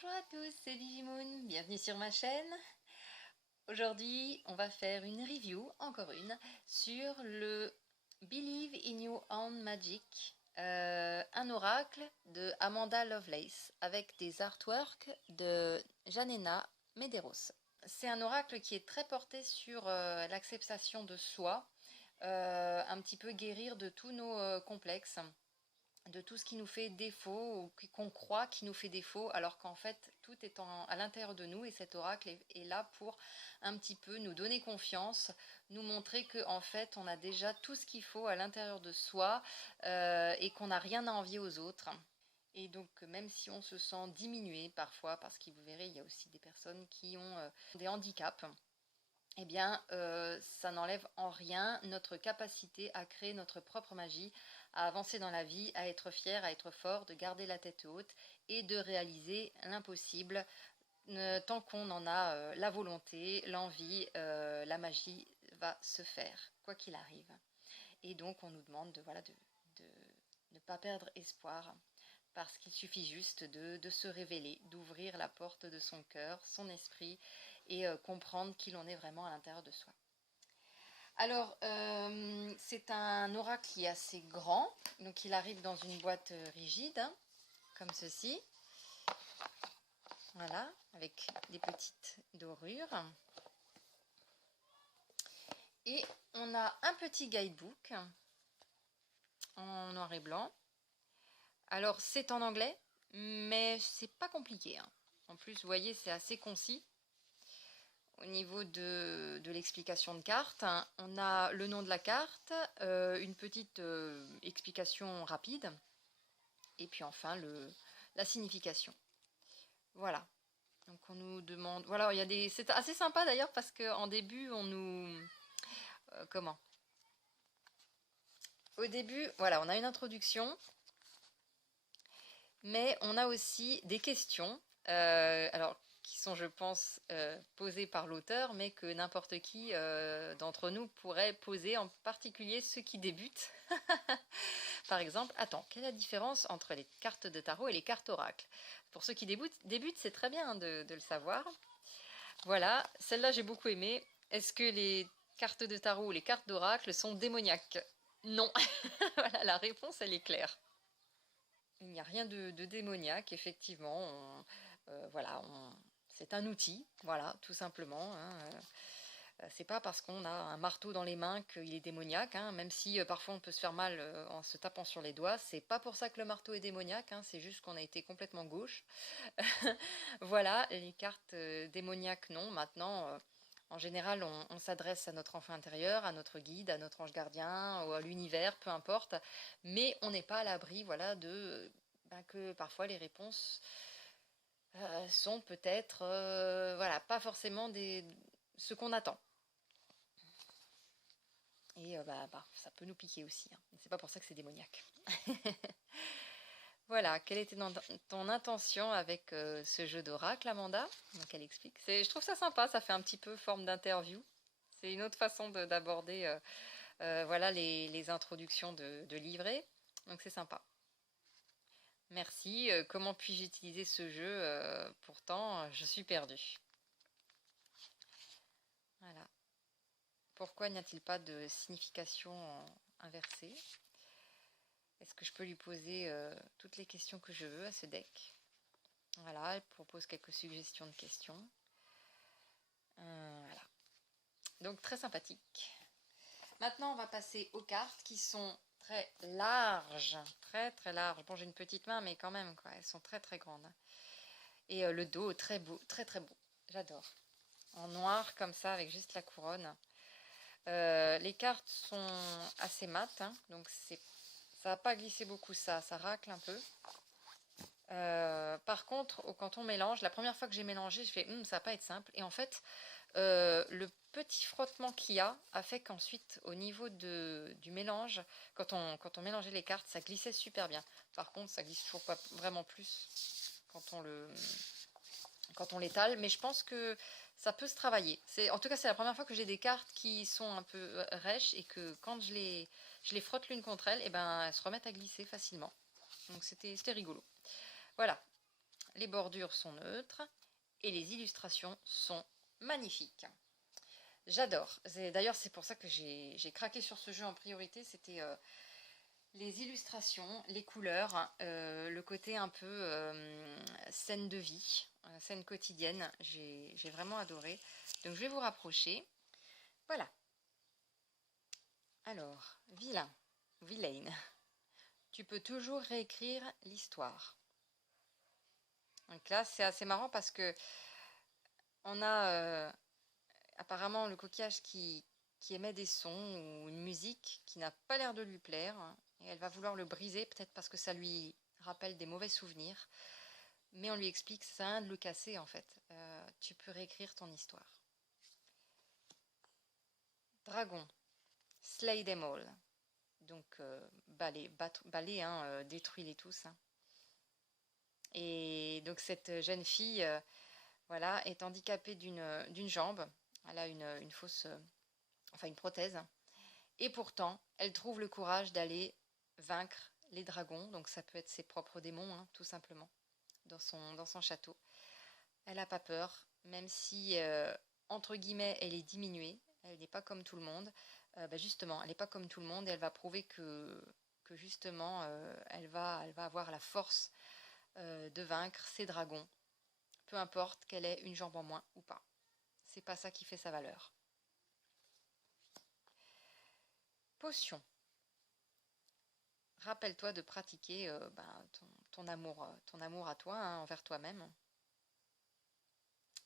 Bonjour à tous, c'est Vigimoon, bienvenue sur ma chaîne. Aujourd'hui, on va faire une review, encore une, sur le Believe in Your Own Magic, un oracle de Amanda Lovelace, avec des artworks de Janena Medeiros. C'est un oracle qui est très porté sur l'acceptation de soi, un petit peu guérir de tous nos complexes, de tout ce qui nous fait défaut ou qu'on croit qui nous fait défaut, alors qu'en fait tout est à l'intérieur de nous, et cet oracle est là pour un petit peu nous donner confiance, nous montrer que en fait on a déjà tout ce qu'il faut à l'intérieur de soi, et qu'on n'a rien à envier aux autres. Et donc même si on se sent diminué parfois, parce que vous verrez il y a aussi des personnes qui ont des handicaps, eh bien, ça n'enlève en rien notre capacité à créer notre propre magie, à avancer dans la vie, à être fier, à être fort, de garder la tête haute et de réaliser l'impossible. Tant qu'on en a la volonté, l'envie, la magie va se faire, quoi qu'il arrive. Et donc, on nous demande de ne pas perdre espoir, parce qu'il suffit juste de se révéler, d'ouvrir la porte de son cœur, son esprit, et comprendre qui l'on est vraiment à l'intérieur de soi. Alors, c'est un oracle qui est assez grand, donc il arrive dans une boîte rigide, hein, comme ceci. Voilà, avec des petites dorures. Et on a un petit guidebook en noir et blanc. Alors, c'est en anglais, mais c'est pas compliqué, hein. En plus, vous voyez, c'est assez concis. Au niveau de l'explication de carte, hein, on a le nom de la carte, une petite explication rapide, et puis enfin la signification. Voilà. Donc on nous demande... Voilà, il y a des... C'est assez sympa d'ailleurs, parce qu'en début, on nous... comment? Au début, voilà, on a une introduction, mais on a aussi des questions, alors qui sont, je pense, posées par l'auteur, mais que n'importe qui d'entre nous pourrait poser, en particulier ceux qui débutent. Par exemple, attends, quelle est la différence entre les cartes de tarot et les cartes oracle? Pour ceux qui débutent, c'est très bien de le savoir. Voilà, celle-là j'ai beaucoup aimé. Est-ce que les cartes de tarot ou les cartes d'oracle sont démoniaques? Non. Voilà, la réponse, elle est claire. Il n'y a rien de démoniaque, effectivement. Voilà, c'est un outil, voilà, tout simplement, hein. C'est pas parce qu'on a un marteau dans les mains qu'il est démoniaque, hein, même si parfois on peut se faire mal en se tapant sur les doigts. C'est pas pour ça que le marteau est démoniaque, hein, c'est juste qu'on a été complètement gauche. Voilà, les cartes démoniaques, non. Maintenant, en général, on s'adresse à notre enfant intérieur, à notre guide, à notre ange gardien, ou à l'univers, peu importe. Mais on n'est pas à l'abri, voilà, que parfois les réponses sont peut-être, voilà, pas forcément ce qu'on attend. Et ça peut nous piquer aussi, hein. C'est pas pour ça que c'est démoniaque. Voilà, quelle était ton intention avec ce jeu d'oracle, Amanda? Donc elle explique. Je trouve ça sympa, ça fait un petit peu forme d'interview. C'est une autre façon d'aborder voilà, les introductions de livrets. Donc c'est sympa. Merci. Comment puis-je utiliser ce jeu? Pourtant, je suis perdue. Voilà. Pourquoi n'y a-t-il pas de signification inversée? Est-ce que je peux lui poser toutes les questions que je veux à ce deck? Voilà, elle propose quelques suggestions de questions. Voilà. Donc très sympathique. Maintenant, on va passer aux cartes qui sont très larges. Très très larges. Bon, j'ai une petite main, mais quand même, quoi. Elles sont très très grandes. Et le dos, très beau, très très beau. J'adore. En noir, comme ça, avec juste la couronne. Les cartes sont assez mates, hein, donc ça va pas glisser beaucoup, ça racle un peu. Par contre, quand on mélange, la première fois que j'ai mélangé, je fais ça va pas être simple. Et en fait, le petit frottement qu'il y a fait qu'ensuite, au niveau du mélange, quand on mélangeait les cartes, ça glissait super bien. Par contre, ça glisse toujours pas vraiment plus quand on l'étale, mais je pense que ça peut se travailler. En tout cas, c'est la première fois que j'ai des cartes qui sont un peu rêches, et que quand je les frotte l'une contre elles, et ben, elles se remettent à glisser facilement. Donc c'était rigolo. Voilà, les bordures sont neutres et les illustrations sont magnifiques. J'adore. D'ailleurs, c'est pour ça que j'ai craqué sur ce jeu en priorité. C'était les illustrations, les couleurs, le côté un peu scène de vie, scène quotidienne. J'ai vraiment adoré. Donc je vais vous rapprocher. Voilà. Alors, vilain. Tu peux toujours réécrire l'histoire. Donc là, c'est assez marrant parce que on a apparemment le coquillage qui émet des sons ou une musique qui n'a pas l'air de lui plaire. Et elle va vouloir le briser, peut-être parce que ça lui rappelle des mauvais souvenirs. Mais on lui explique que ça sert à rien de le casser en fait. Tu peux réécrire ton histoire. Dragon, slay them all. Donc balai, hein, détruis-les tous. Hein. Et donc cette jeune fille, voilà, est handicapée d'une jambe. Elle a une fausse, enfin une prothèse. Et pourtant, elle trouve le courage d'aller vaincre les dragons. Donc ça peut être ses propres démons, hein, tout simplement, dans son château. Elle n'a pas peur, même si, entre guillemets, elle est diminuée. Elle n'est pas comme tout le monde. Justement, elle n'est pas comme tout le monde et elle va prouver que justement, elle va avoir la force de vaincre ces dragons, peu importe qu'elle ait une jambe en moins ou pas. C'est pas ça qui fait sa valeur. Potion. Rappelle-toi de pratiquer ton amour à toi, hein, envers toi-même.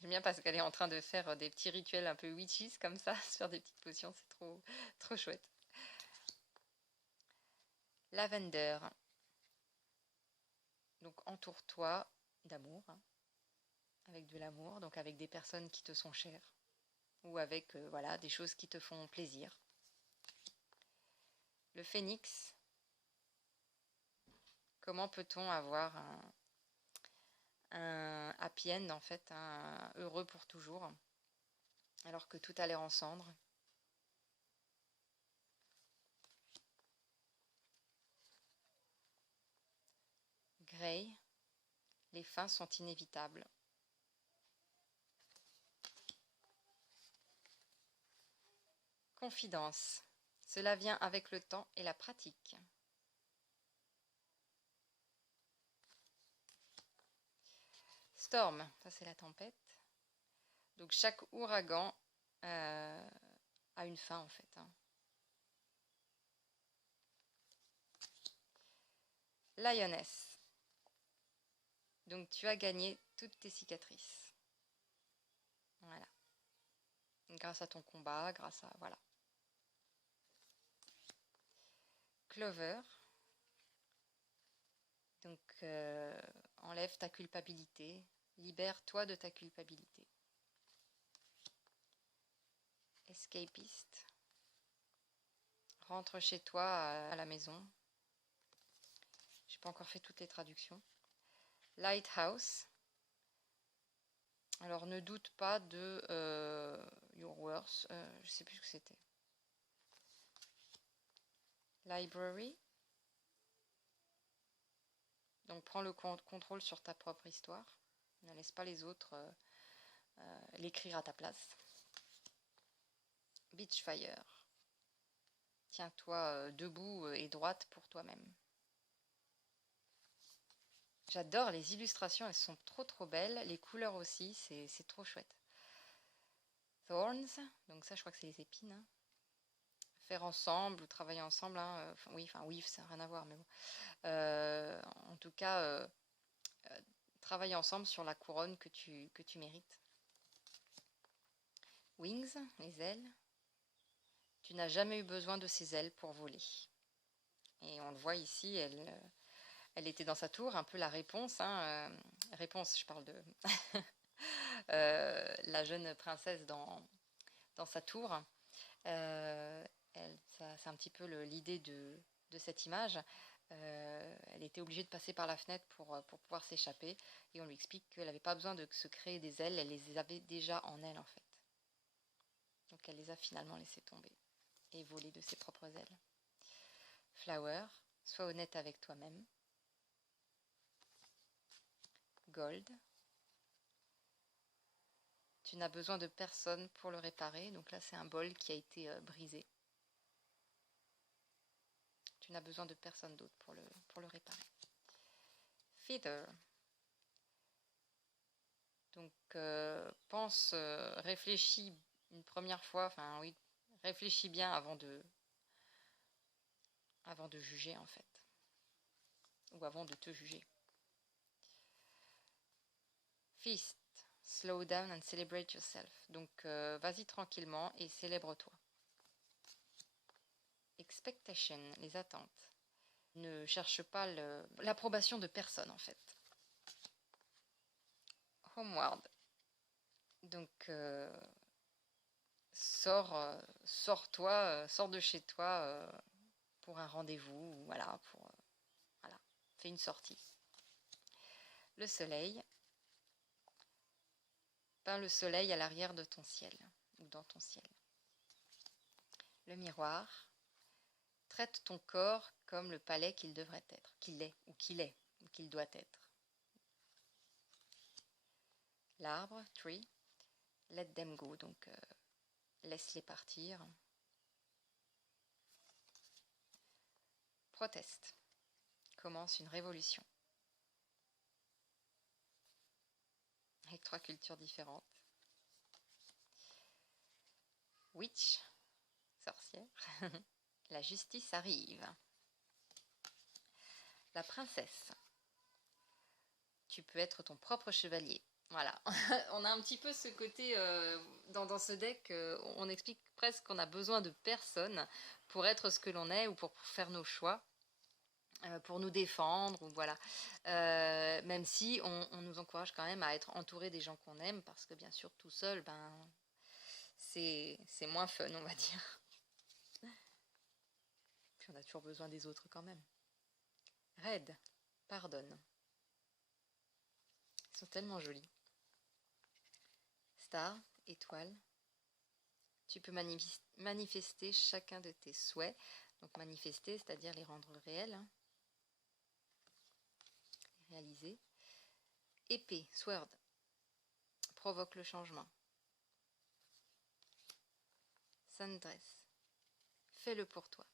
J'aime bien parce qu'elle est en train de faire des petits rituels un peu witches comme ça, sur des petites potions, c'est trop chouette. Lavender. Donc entoure-toi d'amour, hein, avec de l'amour, donc avec des personnes qui te sont chères, ou avec voilà, des choses qui te font plaisir. Le phénix. Comment peut-on avoir un happy end, en fait, un heureux pour toujours, alors que tout a l'air en cendres? Grey, les fins sont inévitables. Confidence, cela vient avec le temps et la pratique. Storm, ça c'est la tempête. Donc chaque ouragan a une fin en fait. Hein. Lioness, donc tu as gagné toutes tes cicatrices. Voilà. Grâce à ton combat, grâce à... Voilà. Clover, donc enlève ta culpabilité, libère-toi de ta culpabilité. Escapiste, rentre chez toi à la maison. J'ai pas encore fait toutes les traductions. Lighthouse, alors ne doute pas de your worth, je sais plus ce que c'était. Library, donc prends le contrôle sur ta propre histoire. Ne laisse pas les autres l'écrire à ta place. Beachfire, tiens-toi debout et droite pour toi-même. J'adore les illustrations, elles sont trop belles. Les couleurs aussi, c'est trop chouette. Thorns, donc ça je crois que c'est les épines. Hein. Faire ensemble ou travailler ensemble, hein, oui, ça n'a rien à voir, mais bon. En tout cas, travailler ensemble sur la couronne que tu mérites. Wings, les ailes. Tu n'as jamais eu besoin de ces ailes pour voler. Et on le voit ici, elle était dans sa tour, un peu la réponse. Hein, réponse, je parle de la jeune princesse dans sa tour. C'est un petit peu l'idée de cette image. Elle était obligée de passer par la fenêtre pour pouvoir s'échapper. Et on lui explique qu'elle n'avait pas besoin de se créer des ailes, elle les avait déjà en elle en fait. Donc elle les a finalement laissées tomber et voler de ses propres ailes. Flower, sois honnête avec toi-même. gold. Tu n'as besoin de personne pour le réparer. Donc là, c'est un bol qui a été brisé. Tu n'as besoin de personne d'autre pour le réparer. Feather. Donc, réfléchis une première fois, enfin oui, réfléchis bien avant de juger en fait, ou avant de te juger. Feast, slow down and celebrate yourself. Donc, vas-y tranquillement et célèbre-toi. Expectation, les attentes. Ne cherche pas l'approbation de personne en fait. Homeward. Donc, sors-toi, sors de chez toi pour un rendez-vous, voilà, voilà, fais une sortie. Le soleil. Peins le soleil à l'arrière de ton ciel, ou dans ton ciel. Le miroir. Traite ton corps comme le palais qu'il devrait être, qu'il est, ou qu'il doit être. L'arbre, tree. Let them go, donc laisse-les partir. Proteste. Commence une révolution. Avec 3 cultures différentes. Witch, sorcière. La justice arrive. La princesse. Tu peux être ton propre chevalier. Voilà, on a un petit peu ce côté, dans ce deck, on explique presque qu'on a besoin de personne pour être ce que l'on est ou pour faire nos choix, pour nous défendre, ou voilà. Même si on nous encourage quand même à être entouré des gens qu'on aime, parce que bien sûr tout seul, ben, c'est moins fun, on va dire. Puis on a toujours besoin des autres quand même. Red, pardonne. Ils sont tellement jolis. Star, étoile. Tu peux manifester chacun de tes souhaits. Donc manifester, c'est-à-dire les rendre réels. Hein. Les réaliser. Épée, sword. Provoque le changement. Sundress. Fais-le pour toi.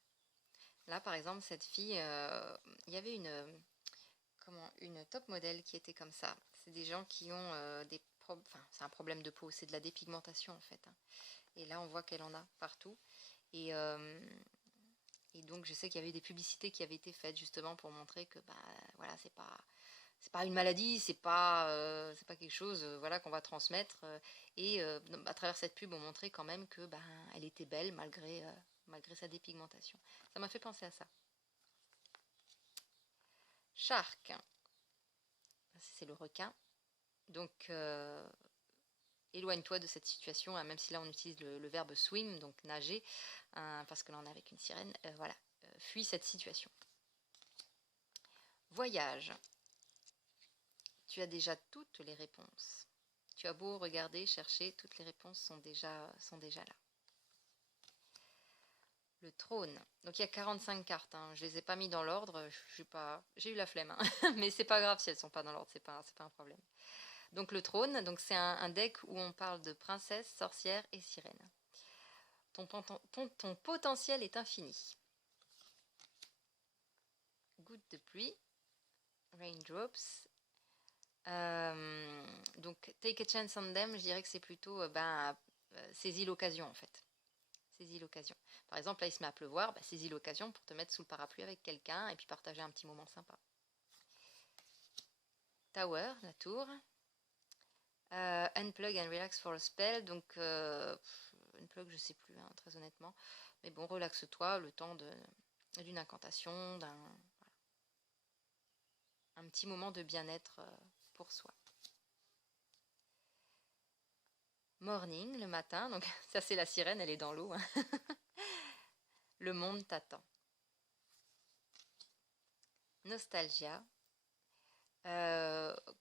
Là, par exemple, cette fille, il y avait une top modèle qui était comme ça. C'est des gens qui ont c'est un problème de peau, c'est de la dépigmentation en fait. Hein. Et là, on voit qu'elle en a partout. Et donc, je sais qu'il y avait des publicités qui avaient été faites justement pour montrer que, bah, voilà, c'est pas une maladie, c'est pas quelque chose, voilà, qu'on va transmettre. Et à travers cette pub, on montrait quand même que, bah, elle était belle malgré sa dépigmentation. Ça m'a fait penser à ça. Shark, c'est le requin. Donc, éloigne-toi de cette situation, hein, même si là on utilise le verbe swim, donc nager, parce que là on est avec une sirène, voilà, fuis cette situation. Voyage. Tu as déjà toutes les réponses. Tu as beau regarder, chercher, toutes les réponses sont déjà là. Le trône. Donc il y a 45 cartes, hein. Je les ai pas mis dans l'ordre, j'ai eu la flemme, hein. Mais c'est pas grave si elles sont pas dans l'ordre, c'est pas un problème. Donc le trône, donc c'est un deck où on parle de princesse, sorcière et sirène. Ton potentiel est infini. Goutte de pluie, raindrops. Donc take a chance on them, je dirais que c'est plutôt saisis l'occasion en fait. Saisis l'occasion. Par exemple, là il se met à pleuvoir, saisis l'occasion pour te mettre sous le parapluie avec quelqu'un et puis partager un petit moment sympa. Tower, la tour. Unplug and relax for a spell. Donc unplug, je sais plus, hein, très honnêtement. Mais bon, relaxe-toi le temps d'une incantation, un petit moment de bien-être pour soi. Morning, le matin. Donc ça c'est la sirène, elle est dans l'eau. Hein. Le monde t'attend. Nostalgia.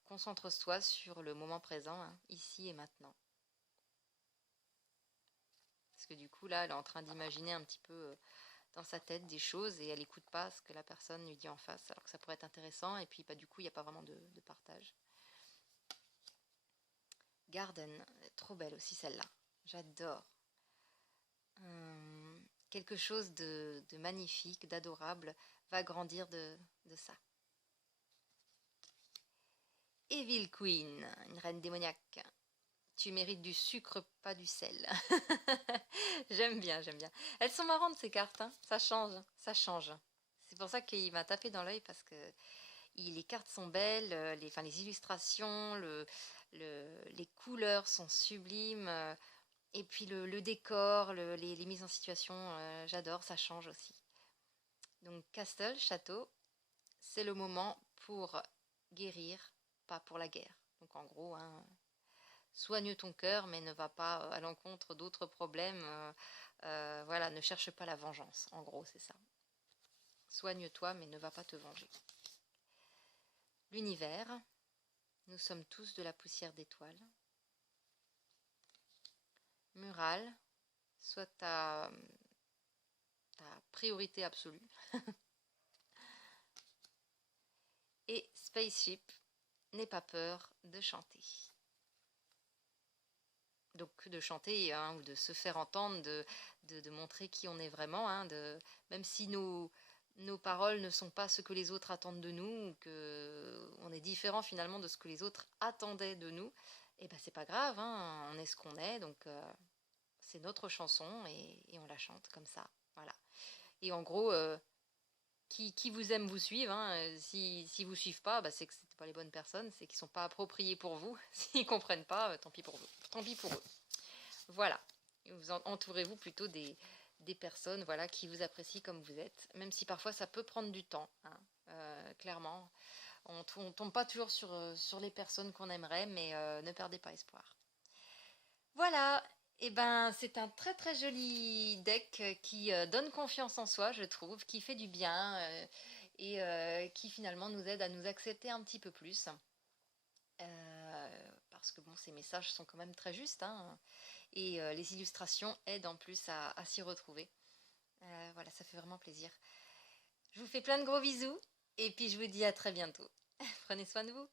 Concentre-toi sur le moment présent, hein, ici et maintenant. Parce que du coup, là, elle est en train d'imaginer un petit peu dans sa tête des choses et elle n'écoute pas ce que la personne lui dit en face, alors que ça pourrait être intéressant. Et puis, du coup, il n'y a pas vraiment de partage. Garden, trop belle aussi celle-là. J'adore. Quelque chose de magnifique, d'adorable va grandir de ça. Evil Queen, une reine démoniaque. Tu mérites du sucre, pas du sel. J'aime bien, j'aime bien. Elles sont marrantes ces cartes, hein. Ça change, ça change. C'est pour ça qu'il m'a tapé dans l'œil parce que les cartes sont belles, les illustrations, les couleurs sont sublimes. Et puis le décor, les mises en situation, j'adore, ça change aussi. Donc castle, château, c'est le moment pour guérir, pas pour la guerre. Donc en gros, hein, soigne ton cœur, mais ne va pas à l'encontre d'autres problèmes. Voilà, ne cherche pas la vengeance. En gros, c'est ça. Soigne-toi, mais ne va pas te venger. L'univers, nous sommes tous de la poussière d'étoiles. Mural, soit ta priorité absolue. Et Spaceship, n'aie pas peur de chanter. Donc de chanter, hein, ou de se faire entendre, de montrer qui on est vraiment, hein, même si nos paroles ne sont pas ce que les autres attendent de nous, ou que on est différent finalement de ce que les autres attendaient de nous, et ben c'est pas grave, hein, on est ce qu'on est, donc c'est notre chanson et on la chante comme ça, voilà. Et en gros, qui vous aime vous suivre, hein. Si vous suivent pas, bah, c'est que c'était pas les bonnes personnes, c'est qu'ils sont pas appropriés pour vous. S'ils comprennent pas, tant pis pour vous, tant pis pour eux. Voilà. Entourez-vous plutôt des personnes, voilà, qui vous apprécient comme vous êtes, même si parfois ça peut prendre du temps, hein. Clairement, on tombe pas toujours sur les personnes qu'on aimerait, mais ne perdez pas espoir. Voilà, et ben c'est un très très joli deck qui donne confiance en soi, je trouve, qui fait du bien et qui finalement nous aide à nous accepter un petit peu plus. Parce que bon, ces messages sont quand même très justes, hein, et les illustrations aident en plus à s'y retrouver. Voilà, ça fait vraiment plaisir. Je vous fais plein de gros bisous et puis je vous dis à très bientôt. Prenez soin de vous.